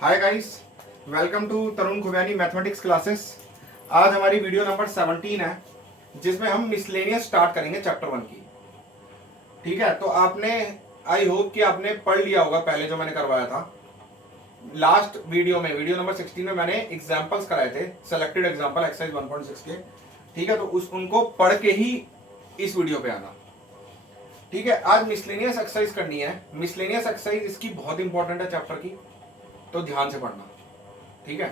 Hi guys, welcome to Tarun Khubaini mathematics classes. आज हमारी video number 17 है, जिसमें हम मिसलेनियस स्टार्ट करेंगे चैप्टर 1 की। ठीक है, तो आपने आई होप कि आपने पढ़ लिया होगा पहले जो मैंने करवाया था। लास्ट वीडियो में, वीडियो नंबर 16 में मैंने एग्जांपल्स कराए थे, सेलेक्टेड एग्जांपल एक्सरसाइज 1.6 के। ठीक है, तो उनको पढ़ के ही इस वीडियो पे आना। ठीक है, आज मिसलेनियस एक्सरसाइज करनी है। मिसलेनियस एक्सरसाइज इसकी बहुत इंपॉर्टेंट है चैप्टर की, तो ध्यान से पढ़ना। ठीक है,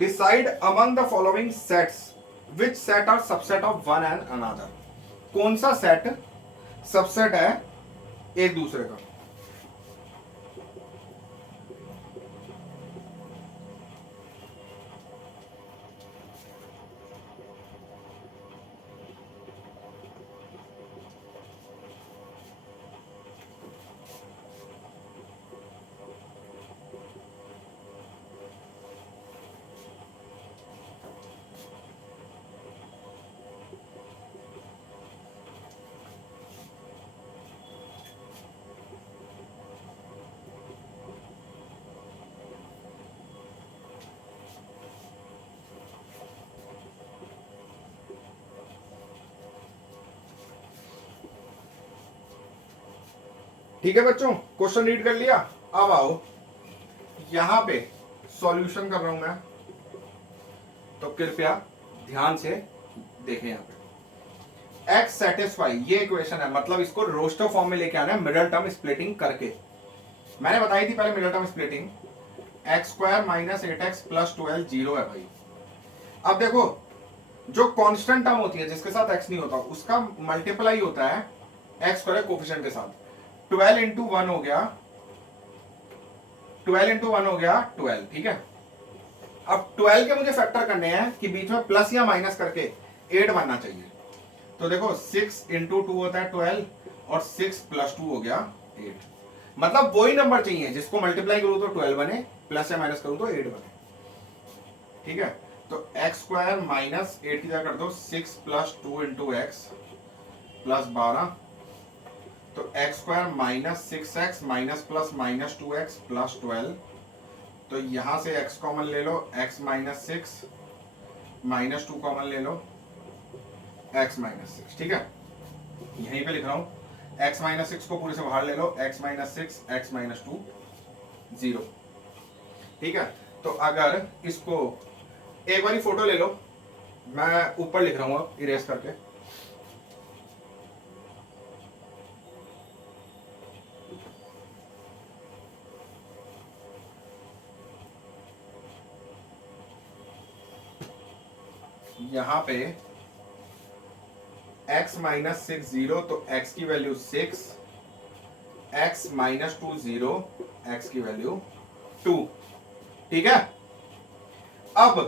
decide among the following sets which set are subset of one and another. कौन सा सेट सबसेट है एक दूसरे का। ठीक है बच्चों, क्वेश्चन रीड कर लिया। अब आओ, यहां पे सॉल्यूशन कर रहा हूं मैं, तो कृपया ध्यान से देखें। यहां पे एक्स सेटिस्फाई, ये इक्वेशन है, मतलब इसको रोस्टर फॉर्म में लेके आना है मिडल टर्म स्प्लिटिंग करके। मैंने बताई थी पहले middle term splitting, x square minus 8x plus 12 zero है भाई। अब देखो, जो कांस्टेंट टर्म होती है जिसके साथ एक्स नहीं होता, उसका मल्टीप्लाई होता है एक्स स्क्वायर कोफिशिएंट के साथ। 12 इंटू वन हो गया, 12 इंटू वन हो गया 12। ठीक है, अब 12 के मुझे फैक्टर करने हैं कि बीच में प्लस या माइनस करके 8 बनना चाहिए। तो देखो 6 इंटू टू होता है 12 और 6 प्लस 2 हो गया 8। मतलब वही नंबर चाहिए जिसको मल्टीप्लाई करूं तो 12 बने, प्लस या माइनस करूं तो 8 बने। ठीक है, तो एक्स स्क्वायर माइनस 8 की जगह कर दो 6 प्लस 2 इंटू एक्स प्लस 12। तो x square minus 6x minus plus minus 2x plus 12। तो यहां से x कॉमन ले लो, x माइनस 6 माइनस 2 कॉमन ले लो, x माइनस 6। ठीक है, यहीं पे लिख रहा हूं, x माइनस 6 को पूरे से बाहर ले लो, x माइनस 6 x माइनस 2 0। ठीक है, तो अगर इसको एक बारी फोटो ले लो, मैं ऊपर लिख रहा हूं इरेज करके। यहां पे x माइनस 6 0, तो x की वैल्यू 6, x माइनस 2 0, x की वैल्यू 2। ठीक है, अब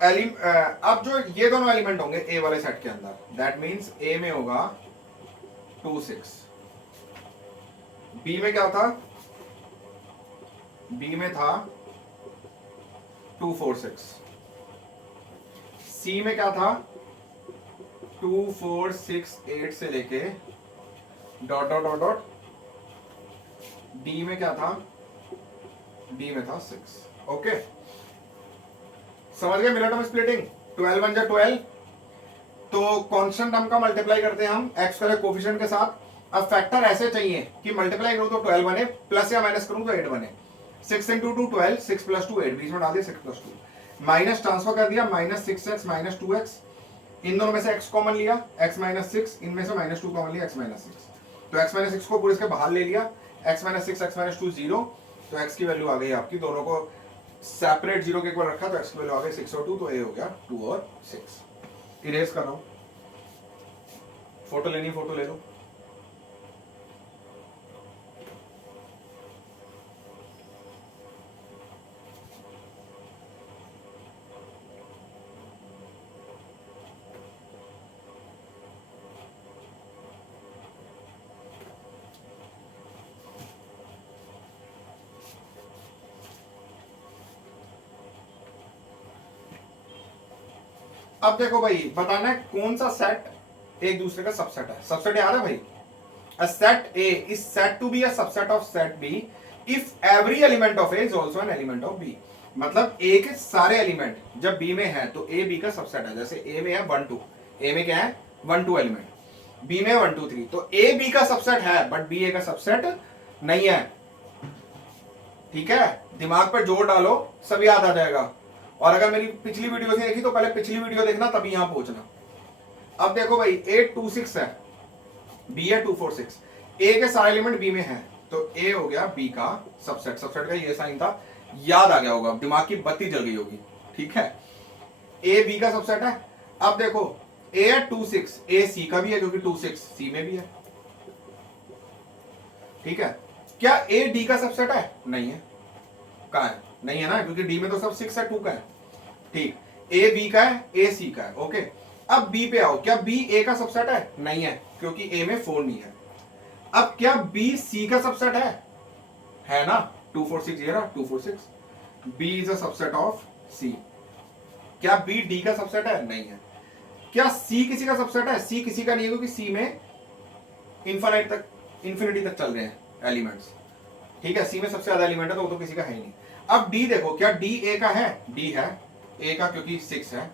अब जो ये दोनों एलिमेंट होंगे ए वाले सेट के अंदर, दैट मींस ए में होगा 2 6, बी में क्या था, बी में था 2 4 6, सी में क्या था 2 4 6 8 से लेके dot dot dot dot, D में क्या था, डी में था 6। ओके, समझ गए मिनट ऑफ स्प्लिटिंग। 12 बन जा 12, तो कांस्टेंट टर्म का मल्टीप्लाई करते हैं हम एक्स स्क्वायर कोफिशिएंट के साथ। अब फैक्टर ऐसे चाहिए कि मल्टीप्लाई करूं तो 12 बने, प्लस या माइनस करूं तो 8 बने। 6 इंटू 2 12, 6 प्लस 2 8, बीच में डाल दिया 6 प्लस 2, माइनस ट्रांसफर कर दिया, माइनस 6x माइनस 2x, इन दोनों में से x कॉमन लिया, x माइनस 6, इनमें से माइनस 2 कॉमन लिया, x माइनस 6। तो x माइनस 6 को पूरे इसके बाहर ले लिया, x माइनस 6 x माइनस 2 0। तो x की वैल्यू आ गई आपकी, दोनों को सेपरेट जीरो के इक्वल रखा, तो x की वैल्यू आ गई 6 और 2, तो a हो गया 2 और 6। इरेज कर रहा हूं, फोटो लेनी फोटो ले लो। अब देखो भाई, बताना है कौन सा सेट एक दूसरे का सबसेट है। सबसेट याद है भाई, a set A is said to be a subset of set B if every element of A is also an element of B। मतलब A के सारे एलिमेंट जब B में है तो A B का सबसेट है। जैसे A में है 1 2, A में क्या है 1 2 एलिमेंट, B में 1 2 3, तो A B का सबसेट है बट B A का सबसेट नहीं है। ठीक है, दिमाग पर जोर डालो, सब याद आ जाएगा। और अगर मेरी पिछली वीडियो से देखी तो पहले पिछली वीडियो देखना, तभी यहां पहुंचना। अब देखो भाई, 8 2 6 है, बी है 2 4 6, ए के सारे एलिमेंट बी में हैं, तो ए हो गया बी का सबसेट। सबसेट का ये साइन था, याद आ गया होगा, दिमाग की बत्ती जल गई होगी। ठीक है, ए बी का सबसेट है। अब देखो, ए है 2 6, ए सी का भी है क्योंकि 2 6 सी में भी है। ठीक है, क्या ए डी का सबसेट है? नहीं है। कहा है? नहीं है ना, क्योंकि डी में तो सब 6 है, 2 का है। ठीक, ए बी का है, ए सी का है। ओके, अब बी पे आओ, क्या बी ए का सबसेट है? नहीं है, क्योंकि ए में 4 नहीं है। अब क्या बी सी का सबसेट है ना, 2 4 6 ये रहा 2 4 6, B is a subset of C. क्या बी डी का सबसेट है? नहीं है। क्या सी किसी का सबसेट है? सी किसी का नहीं है, क्योंकि सी में इंफिनिटी तक चल रहे हैं एलिमेंट्स। ठीक है, सी में सबसे ज्यादा एलिमेंट है, तो वो तो किसी का है ही नहीं। अब डी देखो, क्या डी ए का है? डी है ए का, क्योंकि 6 है,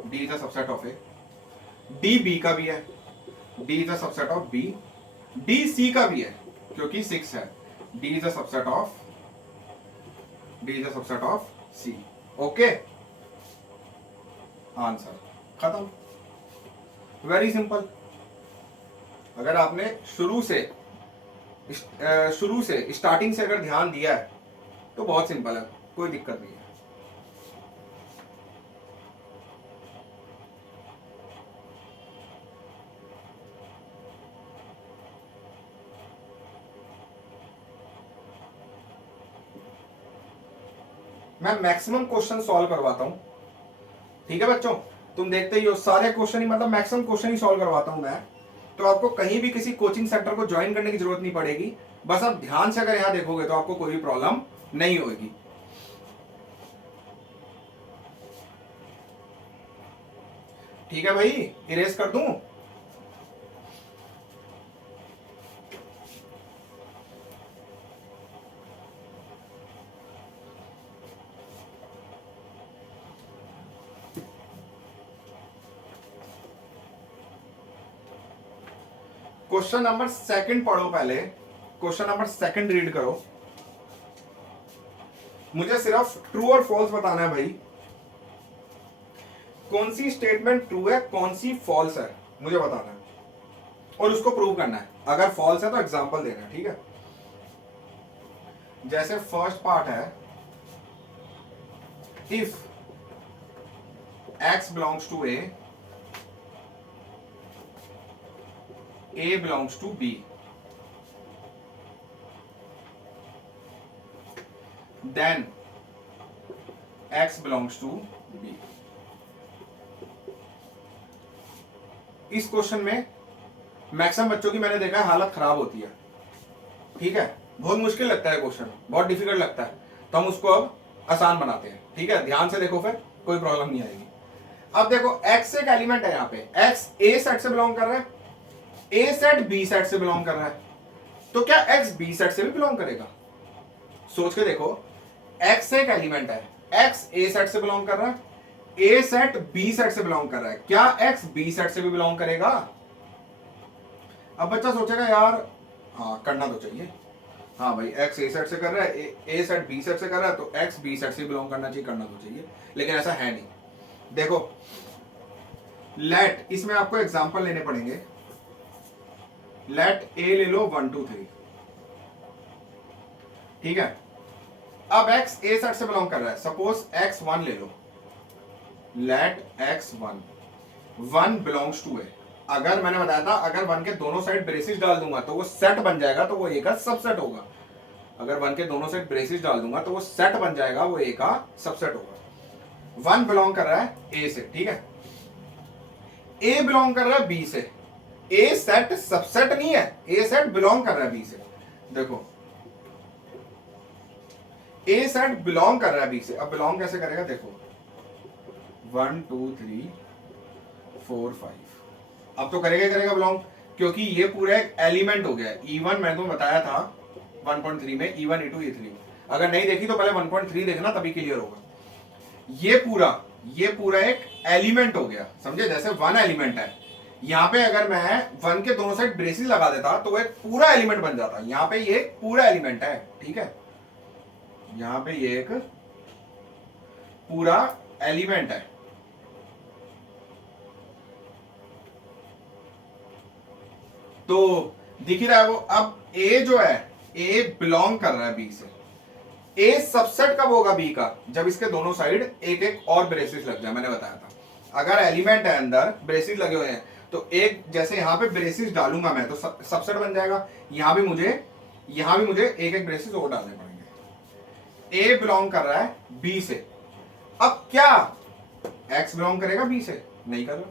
D is a subset of A. D B का भी है, D is a subset of B. D C का भी है, क्योंकि 6 है, D is a subset of C. Okay, answer खत्म। Very simple. अगर आपने शुरू से स्टार्टिंग से अगर ध्यान दिया है तो बहुत सिंपल है, कोई दिक्कत नहीं है। मैं मैक्सिमम क्वेश्चन सॉल्व करवाता हूं। ठीक है बच्चों, तुम देखते ही हो सारे क्वेश्चन ही, मतलब मैक्सिमम क्वेश्चन ही सॉल्व करवाता हूं मैं। तो आपको कहीं भी किसी कोचिंग सेंटर को ज्वाइन करने की जरूरत नहीं पड़ेगी। बस आप ध्यान से अगर यहां देखोगे तो आपको कोई भी प्रॉब्लम नहीं होगी। ठीक है भाई, इरेज कर दूं? क्वेश्चन नंबर 2 पढ़ो पहले, क्वेश्चन नंबर 2 रीड करो। मुझे सिर्फ ट्रू और फॉल्स बताना है भाई, कौन सी स्टेटमेंट ट्रू है, कौन सी फॉल्स है, मुझे बताना है और उसको प्रूव करना है। अगर फॉल्स है तो एग्जांपल देना है। ठीक है, जैसे फर्स्ट पार्ट है, if x belongs to a belongs to b, then x belongs to b। इस क्वेश्चन में मैक्सिमम बच्चों की मैंने देखा है हालत खराब होती है। ठीक है, बहुत मुश्किल लगता है क्वेश्चन, बहुत डिफिकल्ट लगता है, तो हम उसको अब आसान बनाते हैं। ठीक है, ध्यान से देखो, फिर कोई प्रॉब्लम नहीं आएगी। अब देखो, x एक एलिमेंट है, यहां पे x a सेट से बिलोंग कर रहा है, ए सेट बी सेट से बिलोंग कर रहा है, तो क्या एक्स बी सेट से भी बिलोंग करेगा? सोच के देखो, एक्स एक एलिमेंट है, एक्स ए सेट से बिलोंग कर रहा है, ए सेट बी सेट से बिलोंग कर रहा है, क्या एक्स बी सेट से भी बिलोंग करेगा? अब बच्चा सोचेगा यार, हाँ करना तो चाहिए, हाँ भाई एक्स ए सेट से कर रहा है, ए सेट बी सेट से कर रहा है, तो एक्स बी सेट से बिलोंग करना चाहिए, करना तो चाहिए, लेकिन ऐसा है नहीं। देखो, लेट, इसमें आपको एग्जांपल लेने पड़ेंगे। लेट ए ले लो 1 2 3। ठीक है, अब x ए सेट से बिलोंग कर रहा है, सपोज x1 ले लो, लेट x1 बिलोंग्स टू ए। अगर मैंने बताया था, अगर 1 के दोनों साइड ब्रेसिस डाल दूंगा तो वो सेट बन जाएगा, तो वो ए का सबसेट होगा। अगर 1 के दोनों साइड ब्रेसिस डाल दूंगा तो वो सेट बन जाएगा, वो ए का सबसेट होगा। 1 बिलोंग कर रहा है ए से, ठीक है, ए बिलोंग कर रहा है बी से। ए सेट सबसेट नहीं है, ए सेट बिलोंग कर रहा है बी से। देखो, ए सेट बिलोंग कर रहा है बी से, अब बिलोंग कैसे करेगा? देखो, 1 2 3 4 5। अब तो करेगा बिलोंग, क्योंकि ये पूरा एक एलिमेंट हो गया। E1 मैंने तुम्हें बताया था 1.3 में, E1 E2 E3। अगर नहीं देखी तो पहले 1.3 देखना, तभी क्लियर होगा। ये पूरा एक एलिमेंट हो गया, समझे? जैसे वन एलिमेंट है, यहाँ पे अगर मैं वन के दोनों साइड ब्रेसेस लगा देता तो एक पूरा एलिमेंट बन जाता। यहाँ पे ये पूरा एलिमेंट है, ठीक है? यहाँ पे ये एक पूरा एलिमेंट है। तो दिख ही रहा है वो। अब ए जो है, ए बिलोंग कर रहा है बी से। ए सबसेट कब होगा बी का? जब इसके दोनों साइड एक एक और ब्रेसेस लग जाए। मैंने बताया था अगर एलिमेंट है अंदर ब्रेसेस लगे हुए हैं तो एक, जैसे यहां पे ब्रेसेस डालूंगा मैं तो सबसेट बन जाएगा। यहां भी मुझे एक एक ब्रेसेस और डालने पड़ेंगे। ए बिलोंग कर रहा है बी से। अब क्या एक्स बिलोंग करेगा बी से? नहीं कर रहा,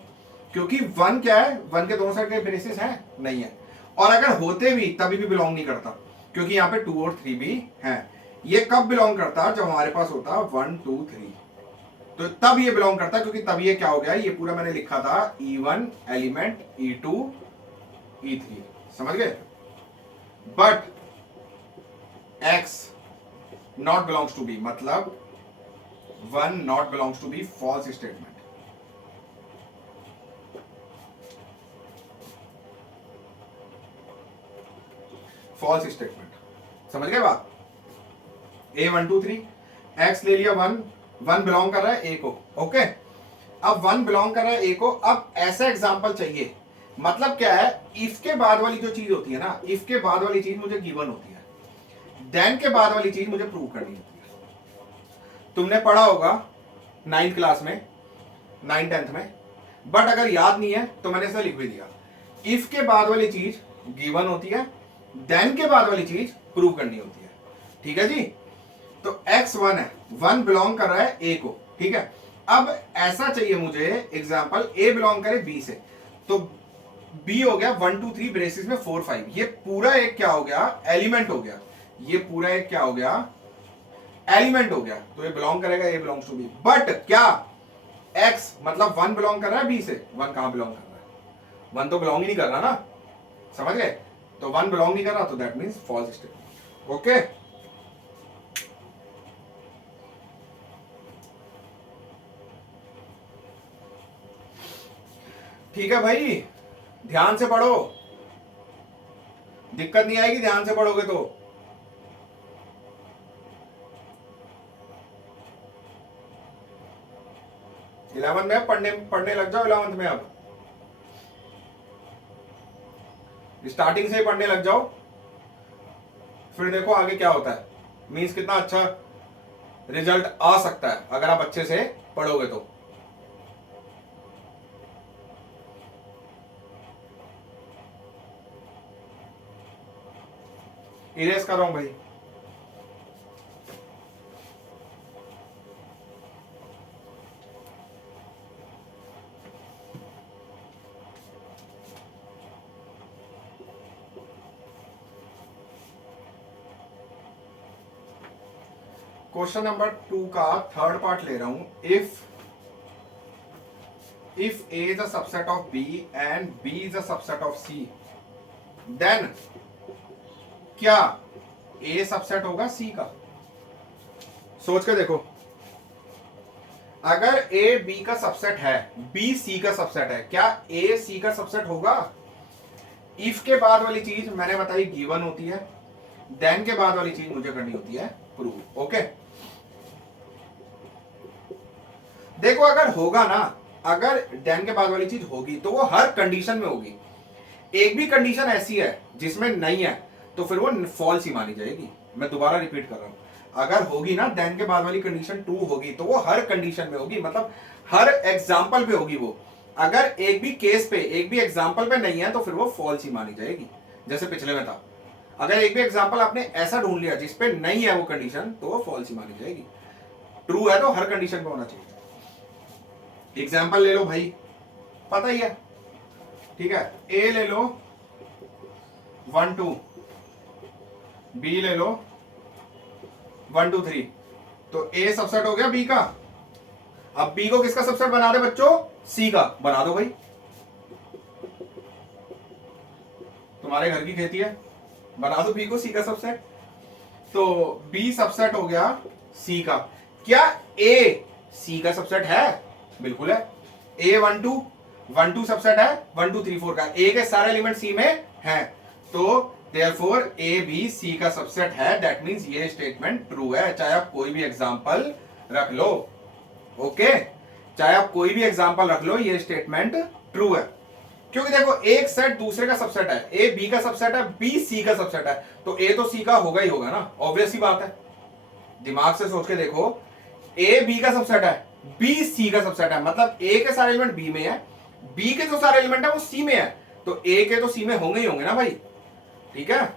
क्योंकि वन क्या है, वन के दोनों साइड के ब्रेसेस हैं नहीं है। और अगर होते भी तभी भी बिलोंग नहीं करता, क्योंकि यहाँ पे 2 और 3 भी है। ये कब बिलोंग करता? जब हमारे पास होता 1 2 3, तो तब ये बिलोंग करता, क्योंकि तब ये क्या हो गया, ये पूरा मैंने लिखा था E1 एलिमेंट E2 E3, समझ गए? But X not belongs to B, मतलब 1 not belongs to B, false statement. False statement, समझ गए बात? A 1 2 3, X ले लिया 1 बिलोंग कर रहा है A को, ओके? अब 1 बिलोंग कर रहा है A को। अब ऐसा एग्जांपल चाहिए, मतलब क्या है, इफ के बाद वाली जो चीज होती है ना, इफ के बाद वाली चीज मुझे गिवन होती है, देन के बाद वाली चीज मुझे प्रूव करनी होती है। तुमने पढ़ा होगा 9th क्लास में, 9th 10th में, बट अगर याद नहीं है तो मैंने इसे लिख भी दिया। इफ के बाद वाली चीज गिवन होती है, देन के बाद वाली चीज प्रूव करनी होती है, ठीक है जी? तो X 1 है, 1 बिलोंग कर रहा है A को, ठीक है? अब ऐसा चाहिए मुझे एग्जांपल, A बिलोंग करे B से, तो B हो गया 1 2 3 ब्रेसेस में 4 5। ये पूरा एक क्या हो गया? एलिमेंट हो गया। ये पूरा एक क्या हो गया? एलिमेंट हो गया। तो ये बिलोंग करेगा, A belongs to B। But क्या X मतलब 1 बिलोंग कर रहा है B से? 1 कहां बिलोंग कर रहा है? 1 तो बिलोंग ही नहीं कर रहा ना, समझ गए? तो 1 बिलोंग नहीं कर रहा, तो that means false statement, okay? ठीक है भाई, ध्यान से पढ़ो, दिक्कत नहीं आएगी ध्यान से पढ़ोगे तो। इलेवंथ में पढ़ने लग जाओ। 11th में अब स्टार्टिंग से ही पढ़ने लग जाओ, फिर देखो आगे क्या होता है। मींस कितना अच्छा रिजल्ट आ सकता है अगर आप अच्छे से पढ़ोगे तो। इरेज कर रहा हूं भाई। क्वेश्चन नंबर 2 का थर्ड पार्ट ले रहा हूं। If A is a subset of B and B is a subset of C, then क्या A सबसेट होगा C का? सोच के देखो, अगर A B का सबसेट है, B C का सबसेट है, क्या A C का सबसेट होगा? इफ के बाद वाली चीज मैंने बताई गिवन होती है, देन के बाद वाली चीज मुझे करनी होती है प्रूव, ओके? देखो अगर होगा ना, अगर देन के बाद वाली चीज होगी तो वो हर कंडीशन में होगी। एक भी कंडीशन ऐसी है जिसमें नहीं है तो फिर वो फॉल्स ही मानी जाएगी। मैं दोबारा रिपीट कर रहा हूं, अगर होगी ना देन के बाद वाली कंडीशन ट्रू होगी तो वो हर कंडीशन में होगी, मतलब हर एग्जाम्पल पे होगी वो। अगर एक भी केस पे, एक भी एग्जाम्पल पे नहीं है तो फिर वो फॉल्स ही मानी जाएगी, जैसे पिछले में था। अगर एक भी एग्जाम्पल आपने ऐसा ढूंढ लिया जिसपे नहीं है वो कंडीशन तो वो फॉल्स ही मानी जाएगी। ट्रू है तो हर कंडीशन पे होना चाहिए। एग्जाम्पल ले लो भाई, पता ही है, ठीक है? ए ले लो 1 2, बी ले लो 1 2 3, तो ए सबसेट हो गया बी का। अब बी को किसका सबसेट बना दे बच्चों, सी का बना दो भाई, तुम्हारे घर की खेती है, बना दो बी को सी का सबसेट। तो बी सबसेट हो गया सी का। क्या ए सी का सबसेट है? बिल्कुल है। ए 1 2 सबसेट है 1 2 3 4 का, ए के सारे एलिमेंट सी में हैं, तो देयरफॉर ए बी सी का सबसेट है। दैट मींस ये स्टेटमेंट ट्रू है, चाहे आप कोई भी एग्जांपल रख लो। ओके, चाहे आप कोई भी एग्जांपल रख लो, ये स्टेटमेंट ट्रू है। क्योंकि देखो एक सेट दूसरे का सबसेट है, ए बी का सबसेट है, बी सी का सबसेट है, तो ए तो सी का होगा ही होगा ना, ऑब्वियस ही बात है। दिमाग से सोच के देखो, ए बी का सबसेट है, बी सी का सबसेट है, मतलब ए के सारे एलिमेंट बी में है, बी के जो सारे एलिमेंट है वो सी में है, तो ए के तो सी में होंगे ही होंगे ना भाई। ठीक है,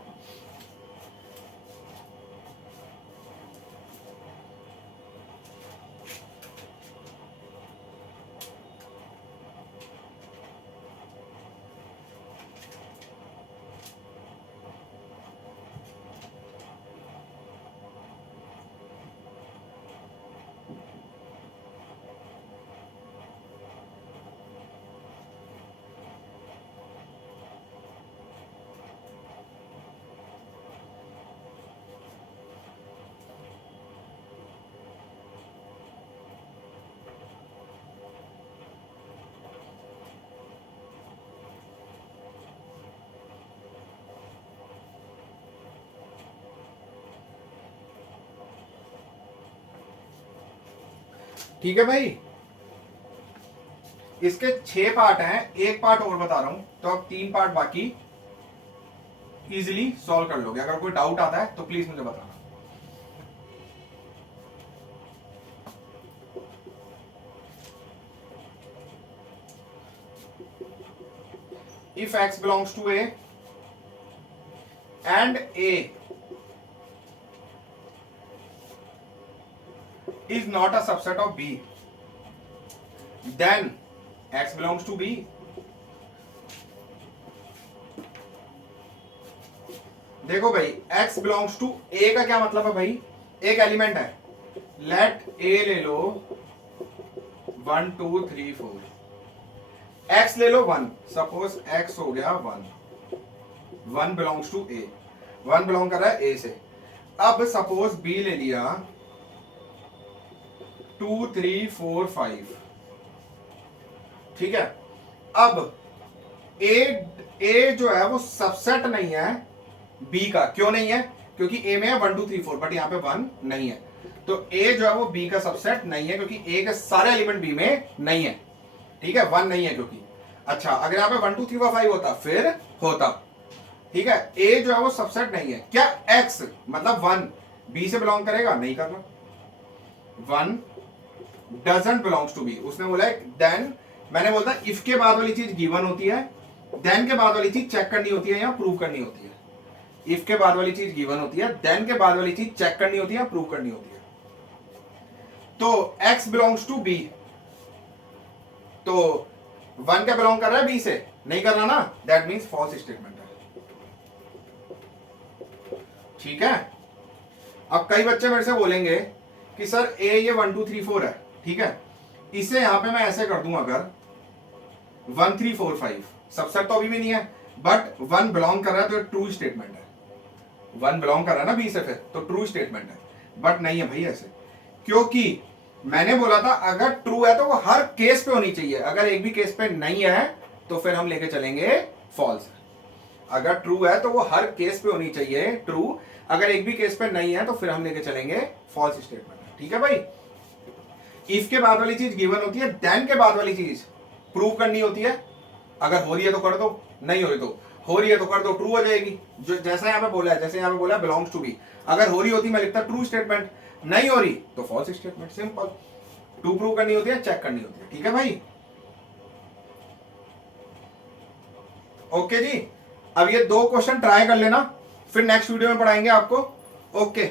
ठीक है भाई। इसके 6 पार्ट हैं, एक पार्ट और बता रहा हूं, तो अब 3 पार्ट बाकी, इजीली सॉल्व कर लोगे। अगर कोई डाउट आता है तो प्लीज मुझे बताना। If x belongs to A and A is not a subset of B, then x belongs to B. देखो भाई, x belongs to A का क्या मतलब है भाई, एक एलिमेंट है, लेट A ले लो 1 2 3 4, x ले लो 1, सपोज x हो गया 1 बिलोंग्स टू A, 1 बिलोंग कर रहा है A से। अब सपोज B ले लिया 2 3 4 5, ठीक है। अब A जो है वो सबसेट नहीं है B का, क्यों नहीं है? क्योंकि A में है 1 2 3 4, बट यहाँ पे 1 नहीं है, तो A जो है वो B का सबसेट नहीं है, क्योंकि A के सारे एलिमेंट B में नहीं है। ठीक है, 1 नहीं है क्योंकि। अच्छा, अगर यहाँ पे 1 2 3 4 5 होता फिर होता। ठीक है, A जो है वो सबसेट नहीं है। क्या X मतलब 1 B से बिलोंग करेगा? नहीं करना। 1 डजंट बिलोंग्स टू B, उसने बोला है देन, मैंने बोलता इफ के बाद वाली चीज गिवन होती है, देन के बाद वाली चीज चेक करनी होती है या प्रूव करनी होती है। इफ के बाद वाली चीज गिवन होती है, देन के बाद वाली चीज चेक करनी होती है, प्रूव करनी होती है। तो x बिलोंग्स टू B, तो 1 क्या बिलोंग कर रहा है B से? नहीं कर रहा ना, दैट मीन्स फॉल्स स्टेटमेंट है। ठीक है। अब कई बच्चे मेरे से बोलेंगे कि सर A ये 1 2 3 4 है, ठीक है, इसे यहां पे मैं ऐसे कर दूं, अगर 1 3 4 5 सबसेट तो अभी भी नहीं है, बट 1 बिलोंग कर रहा है, तो ट्रू स्टेटमेंट है। 1 बिलोंग कर रहा है ना B से, फिर तो ट्रू स्टेटमेंट है। बट नहीं है भाई ऐसे, क्योंकि मैंने बोला था अगर ट्रू है तो वो हर केस पे होनी चाहिए, अगर एक भी केस पे नहीं है तो फिर हम लेके चलेंगे फॉल्स। अगर ट्रू है तो वो हर केस पे होनी चाहिए ट्रू, अगर एक भी केस पे नहीं है तो फिर हम लेके चलेंगे फॉल्स स्टेटमेंट। ठीक है भाई। इफ के बाद वाली चीज गिवन होती है, देन के बाद वाली चीज प्रूव करनी होती है। अगर हो रही है तो कर दो, नहीं हो रही तो हो रही है तो कर दो, ट्रू हो जाएगी। जो जैसा यहाँ पे बोला है, जैसे यहाँ पे बोला है बिलोंग्स टू बी, अगर हो रही होती मैं लिखता ट्रू स्टेटमेंट, नहीं हो रही तो false statement. Simple. To prove करनी होती है, चेक करनी होती है। ठीक है भाई। ओके जी, अब ये 2 क्वेश्चन ट्राई कर लेना, फिर नेक्स्ट वीडियो में पढ़ाएंगे आपको। ओके।